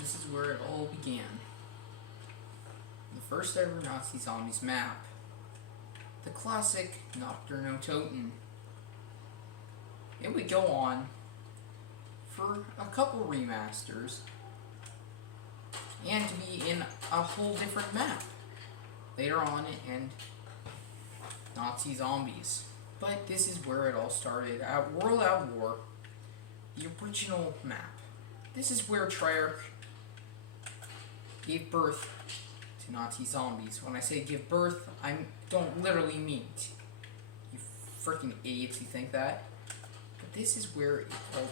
This is where it all began. The first ever Nazi Zombies map. The classic Nacht der Untoten. It would go on for a couple remasters and to be in a whole different map later on in Nazi Zombies. But this is where it all started at World at War, the original map. This is where Treyarch gave birth to Nazi Zombies. When I say give birth, I don't literally mean it. You freaking idiots who think that. But this is where it all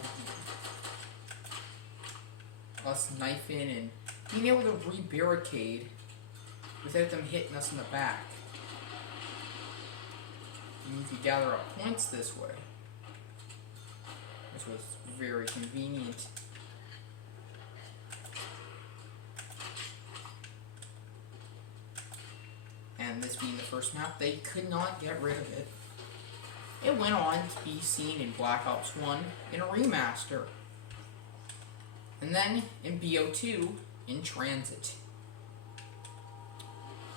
began. Us knifing and being able to re-barricade without them hitting us in the back. And you could gather up points this way, which was very convenient. And this being the first map, they could not get rid of it. It went on to be seen in Black Ops 1 in a remaster. And then in BO2 in Transit.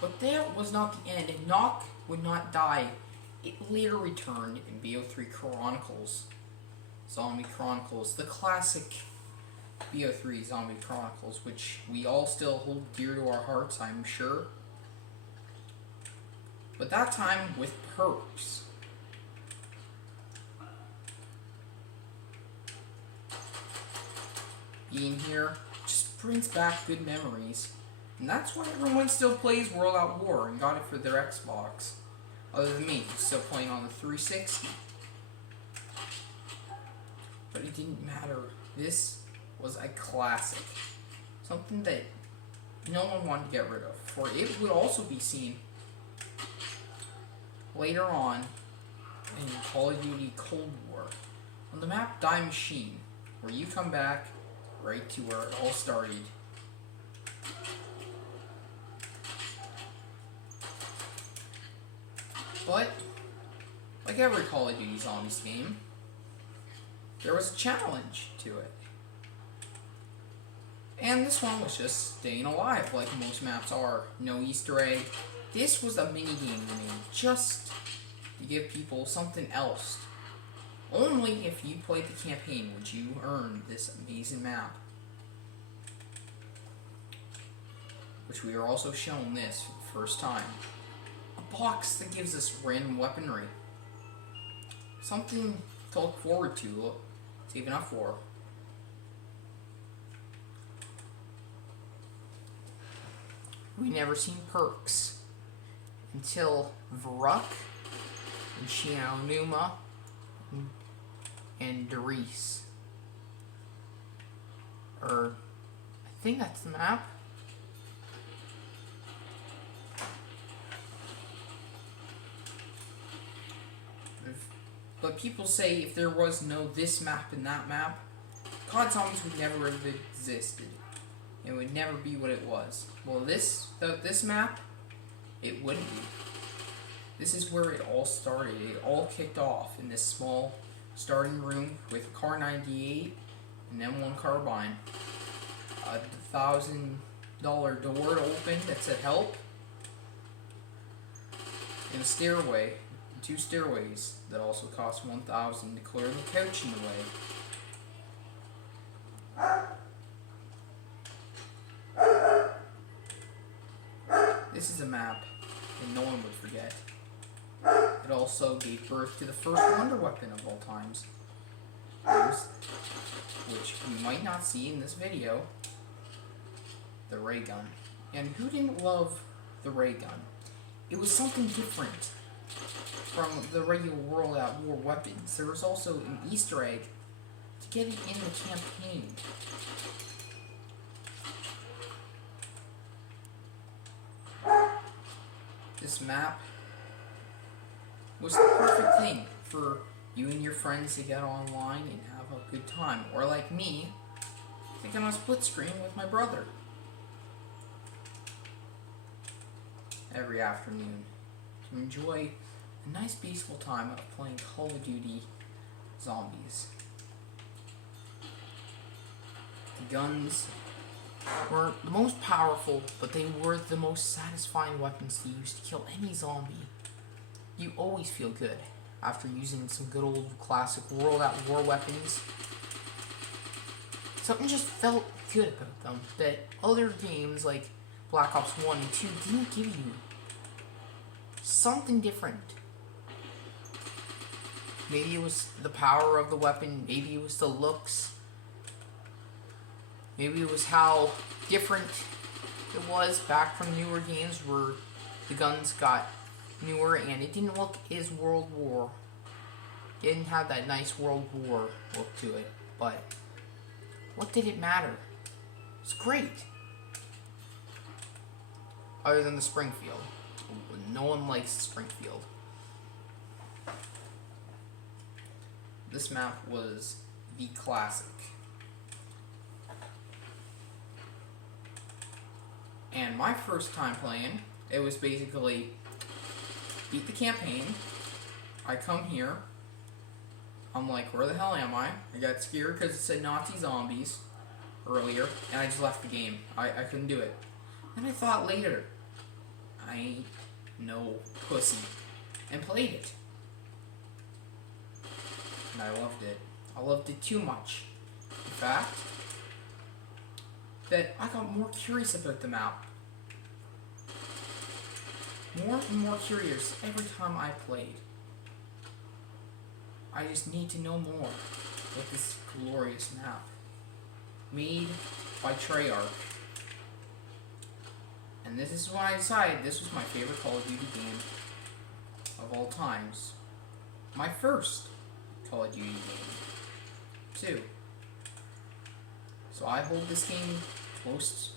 But that was not the end. Knock would not die. It later returned in BO3 Chronicles. Zombie Chronicles. The classic BO3 Zombie Chronicles, which we all still hold dear to our hearts, I'm sure. But that time with perks. Being here just brings back good memories. And that's why everyone still plays World at War and got it for their Xbox. Other than me, still playing on the 360. But it didn't matter. This was a classic. Something that no one wanted to get rid of. For it would also be seen later on in Call of Duty Cold War on the map Die Machine, where you come back right to where it all started. But, like every Call of Duty Zombies game, there was a challenge to it. And this one was just staying alive, like most maps are. No Easter egg. This was a mini-game to me, just to give people something else. Only if you played the campaign would you earn this amazing map. Which we are also shown this for the first time. A box that gives us random weaponry. Something to look forward to, saving up for. We never seen perks until Varuk and Shiaonuma and Darius. Or, I think that's the map. But people say if there was no this map and that map, COD Zombies would never have existed. It would never be what it was. Well, this map, it wouldn't be. This is where it all started. It all kicked off in this small starting room with a Kar 98 and M1 carbine. A $1,000 door to open that said help. And a stairway. 2 stairways that also cost $1,000 to clear the couch in the way. This is a map that no one would forget. It also gave birth to the first wonder weapon of all times, which you might not see in this video, the ray gun. And who didn't love the ray gun? It was something different from the regular World at War weapons. There was also an Easter egg to get it in the campaign. This map was the perfect thing for you and your friends to get online and have a good time. Or like me, thinking on a split screen with my brother every afternoon to enjoy a nice peaceful time of playing Call of Duty Zombies. The guns weren't the most powerful, but they were the most satisfying weapons to use to kill any zombie. You always feel good after using some good old classic World at War weapons. Something just felt good about them that other games like Black Ops 1 and 2 didn't give you. Something different. Maybe it was the power of the weapon, maybe it was the looks, maybe it was how different it was back from newer games where the guns got newer and it didn't look as World War. It didn't have that nice World War look to it, but what did it matter? It's great. Other than the Springfield. No one likes Springfield. This map was the classic. And my first time playing, it was basically beat the campaign. I come here. I'm like, where the hell am I? I got scared because it said Nazi zombies earlier, and I just left the game. I couldn't do it. Then I thought later, I ain't no pussy, and played it. And I loved it. I loved it too much. In fact, that I got more curious about the map. More and more curious every time I played. I just need to know more about this glorious map. Made by Treyarch. And this is when I decided this was my favorite Call of Duty game of all times. My first Call of Duty game, too. So I hold this game close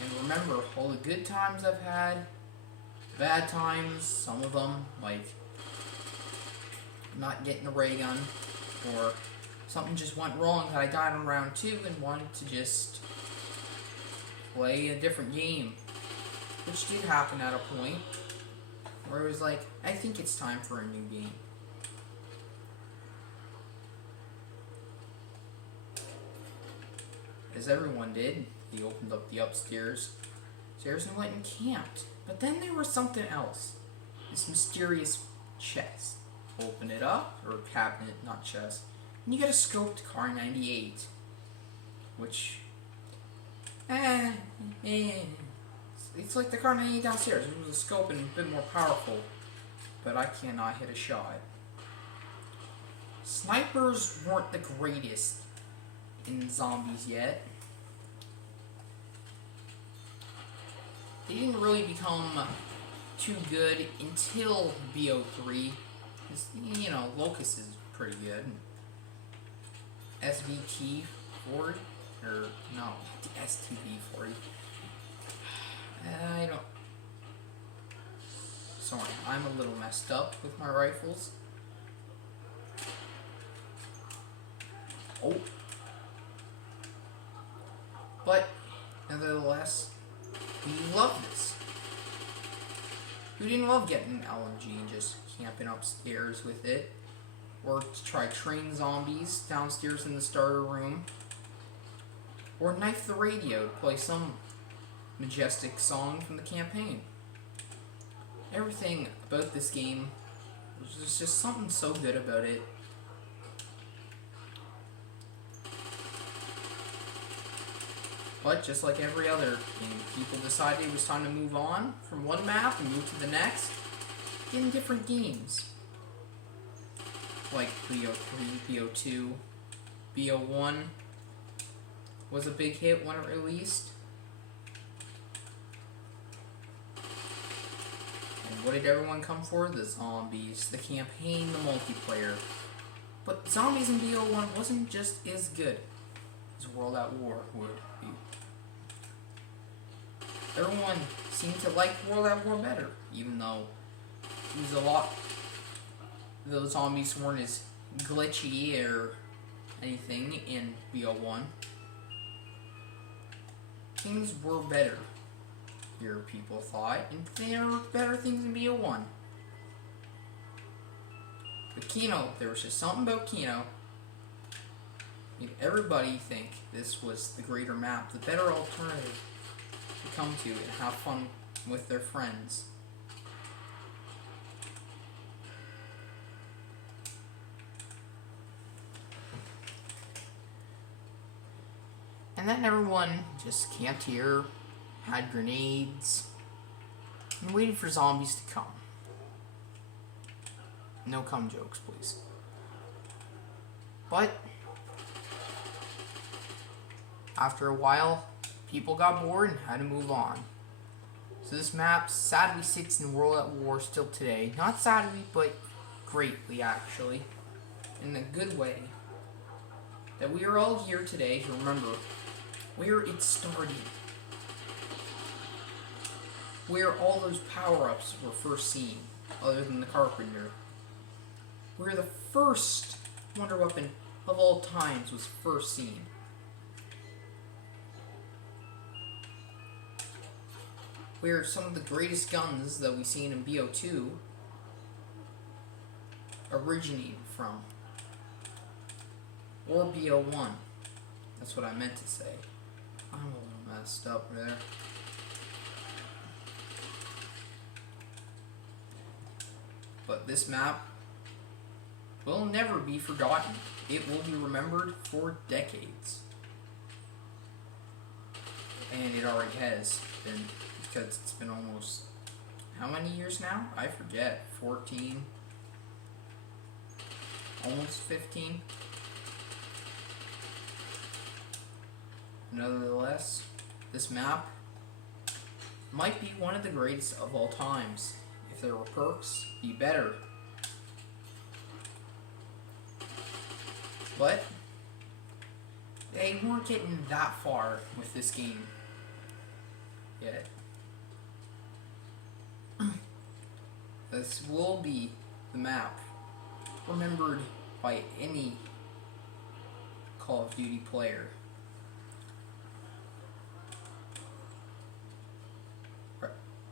and remember all the good times I've had, the bad times, some of them, like not getting a ray gun, or something just went wrong that I died in round 2 and wanted to just play a different game. Which did happen at a point where it was like, I think it's time for a new game. As everyone did, he opened up the upstairs stairs and went and camped. But then there was something else. This mysterious chest. Open it up, or cabinet, not chest, and you get a scoped Car 98. Which, it's like the Car 98 downstairs. It was a scope and a bit more powerful, but I cannot hit a shot. Snipers weren't the greatest in zombies yet. They didn't really become too good until BO3. You know, Locust is pretty good. SVT 40? Or, no, STV 40. I don't... Sorry, I'm a little messed up with my rifles. Oh. But, nevertheless, we love this. Who didn't love getting an LMG and just camping upstairs with it? Or to try train zombies downstairs in the starter room? Or knife the radio to play some majestic song from the campaign? Everything about this game, there's just something so good about it. But just like every other game, people decided it was time to move on from one map and move to the next in different games. Like BO3, BO2, BO1 was a big hit when it released. And what did everyone come for? The zombies, the campaign, the multiplayer. But zombies in BO1 wasn't just as good as World at War would be. Everyone seemed to like World at War better, even though it was a lot. Those zombies weren't as glitchy or anything in BO1. Things were better here, people thought, and there were better things in BO1. But Kino, there was just something about Kino. made everybody think this was the greater map, the better alternative to come to and have fun with their friends. And then everyone just camped here, had grenades, and waited for zombies to come. No cum jokes, please. But after a while, people got bored and had to move on. So this map sadly sits in World at War still today. Not sadly, but greatly, actually. In a good way. That we are all here today to remember where it started. Where all those power-ups were first seen, other than the Carpenter. Where the first wonder weapon of all times was first seen. Where some of the greatest guns that we've seen in BO2 originated from. Or BO1. That's what I meant to say. I'm a little messed up there. But this map will never be forgotten. It will be remembered for decades. And it already has been, because it's been almost, how many years now? I forget. 14. Almost 15. Nevertheless, this map might be one of the greatest of all times. If there were perks, be better. But they weren't getting that far with this game yet. This will be the map remembered by any Call of Duty player.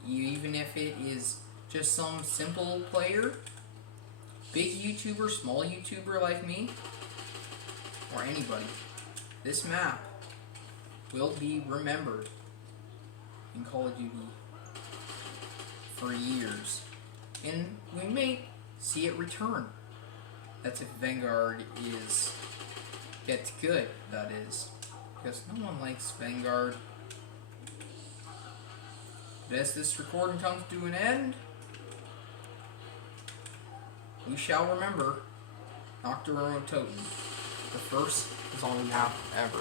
Even if it is just some simple player, big YouTuber, small YouTuber like me, or anybody, this map will be remembered in Call of Duty for years. And we may see it return. That's if Vanguard gets good, that is. Because no one likes Vanguard. But as this recording comes to an end, we shall remember Nacht der Untoten, the first zombie map ever.